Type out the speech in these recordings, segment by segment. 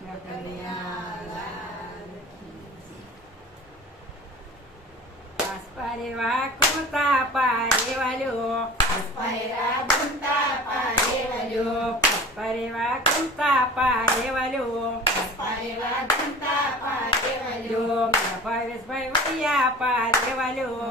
કૃષ્ણ કનૈયા પારે વાકુતા પારે વાલ્યો પાયરા ગુંતા પારે વાલ્યો પારે વાકુતા પારે વાલ્યો પાયરા ગુંતા પારે વાલ્યો ભાવેશભાઈ વૈયા પારે વાલ્યો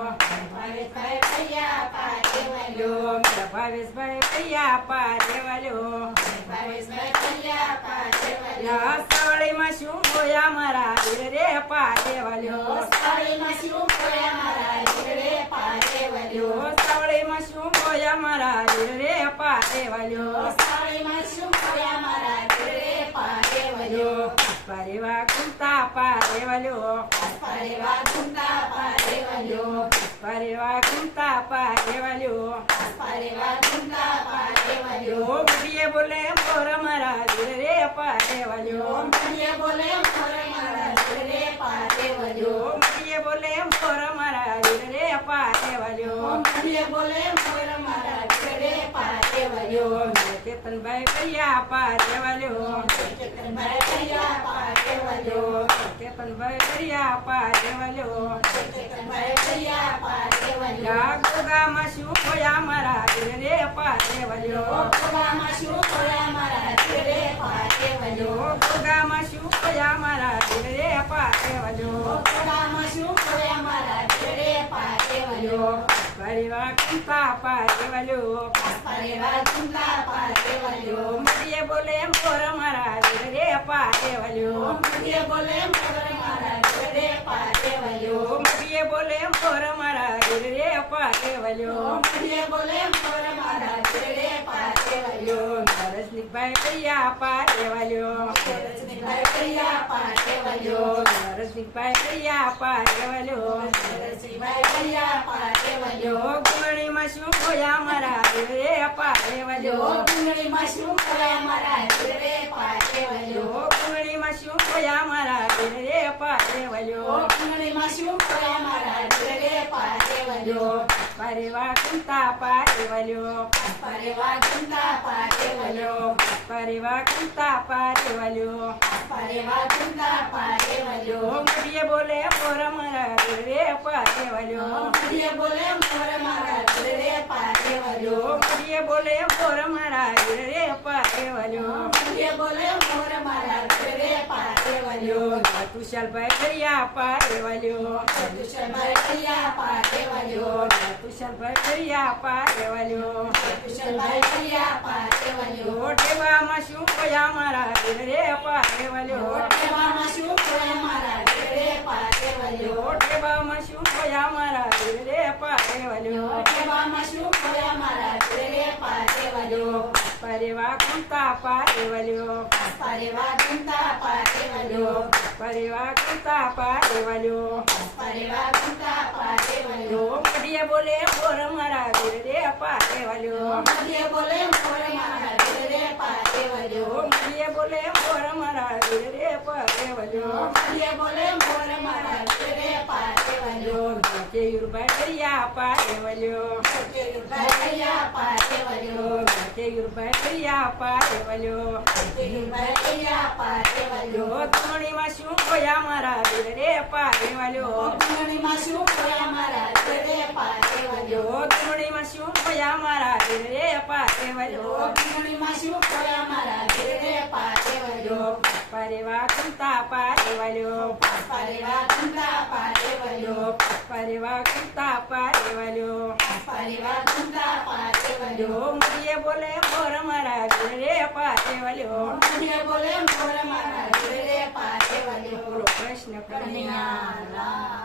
ભાવેશભાઈ ભૈયા પારે વાલ્યો ભાવેશભાઈ વૈયા પારે વાલ્યો ભાવેશભાઈ ભૈયા પારે વાલ્યો સાવળીમાં શું બોયા મારા રે પારે વાલ્યો સાળીમાં શું બોયા મારા રે પારે વાલ્યો સાવળીમાં શું બોયા મારા રે પારે વાલ્યો સાળીમાં શું બોયા મારા રે પારે વાલ્યો પારે વાકુતા પારે વાલ્યો પારે વાગુંતા પારે વાલ્યો પારે વાકુતા પારે વાલ્યો પારે વાગુંતા પારે વાલ્યો બુઢીએ બોલે મોર મારા રે પારે વાલ્યો મણીએ બોલે મોર મારા રે પારે વાલ્યો બુઢીએ બોલે મોર મારા રે પારે વાલ્યો મણીએ બોલે મોર મારા રે પારે વાલ્યો કેતનભાઈ ભૈયા પારે વાલ્યો કેતનભાઈ ભૈયા પારે વાલ્યો કેતનભાઈ ભૈયા પારે વાલ્યો કેતનભાઈ ભૈયા પારે વાલ્યો ગોગામાં શું બોયા મારા રે પારે વાલ્યો ગોગામાં શું બોયા મારા રે પારે વાલ્યો ગોગામાં શું બોયા મારા રે પારે વાલ્યો ગોગામાં શું બોયા મારા રે પારે વાલ્યો પરિવાર કુંતા પારે વાલ્યો પારે વાગુંતા પારે વાલ્યો મડીએ બોલે મોર મારા રે પારે વાલ્યો મણીએ બોલે મોર મારા રે પારે વાલ્યો મડીએ બોલે મોર મારા રે પારે વાલ્યો મણીએ બોલે મોર મારા રે પારે વાલ્યો નરસિંહભાઈ ભૈયા પારે વાલ્યો રજનીભાઈ ભૈયા પારે વાલ્યો નરસિંહભાઈ ભૈયા પારે વાલ્યો રજનીભાઈ ભૈયા પારે વાલ્યો ગુંગળીમાં શું બોયા મારા રે પારે વાલ્યો ગુંગળીમાં શું બોયા મારા રે પારે વાલ્યો ગુંગળીમાં શું બોયા મારા રે પારે વાલ્યો ગુંગળીમાં શું બોયા મારા રે પારે વાલ્યો પારે વાકુંતા પારે વાલ્યો પારે વાગુંતા પારે વાલ્યો પારે વાકુંતા પારે વાલ્યો પારે વાગુંતા પારે વાલ્યો મડીએ બોલે મોર મારા રે પારે વાલ્યો મણીએ બોલે મોર મારા રે પારે વાલ્યો મડીએ બોલે મોર મારા રે પારે વાલ્યો મણીએ બોલે મોર મારા રે પારે વાલ્યો તુષારભાઈ ભૈયા પારે વાલ્યો તુષારભાઈ ભૈયા પારે વાલ્યો તુષારભાઈ ભૈયા પારે વાલ્યો તુષારભાઈ ભૈયા પારે વાલ્યો ઢેવામાં શું બોયા મારા રે પારે વાલ્યો ઢેવામાં શું બોયા મારા રે પારે વાલ્યો ઢેવામાં શું બોયા મારા રે પારે વાલ્યો ઢેવામાં શું બોયા મારા રે પારે વાલ્યો પારે વાકુંતા પારે વાલ્યો પારે વાગુંતા પારે વાલ્યો પારે વાકુંતા પારે વાલ્યો પારે વાગુંતા પારે વાલ્યો મડીએ બોલે મોર મારા રે પારે વાલ્યો મણીએ બોલે મોર મારા રે પારે વાલ્યો મડીએ બોલે મોર મારા રે પારે વાલ્યો મણીએ બોલે મોર મારા રે પારે વાલ્યો કેયુરભાઈ ભૈયા પારે વાલ્યો કેયુરભાઈ ભૈયા પારે વાલ્યો કેયુરભાઈ ભૈયા પારે વાલ્યો કેયુરભાઈ ભૈયા પારે વાલ્યો ધમણીમાં શું બોયા મારા રે પારે વાલ્યો ગુંગળીમાં શું બોયા મારા રે પારે વાલ્યો ધમણીમાં શું બોયા મારા રે પારે વાલ્યો ગુંગળીમાં શું બોયા મારા રે પારે વાલ્યો પારે વાકુંતા પારે વાલ્યો પારે વાગુંતા પારે વાલ્યો પારે વાકુંતા પારે વાલ્યો પારે વાગુંતા પારે વાલ્યો મડીએ બોલે મોર મારા રે પારે વાલ્યો મણીએ બોલે મોર મારા રે પારે વાલ્યો કૃષ્ણ કનૈયા કનૈયા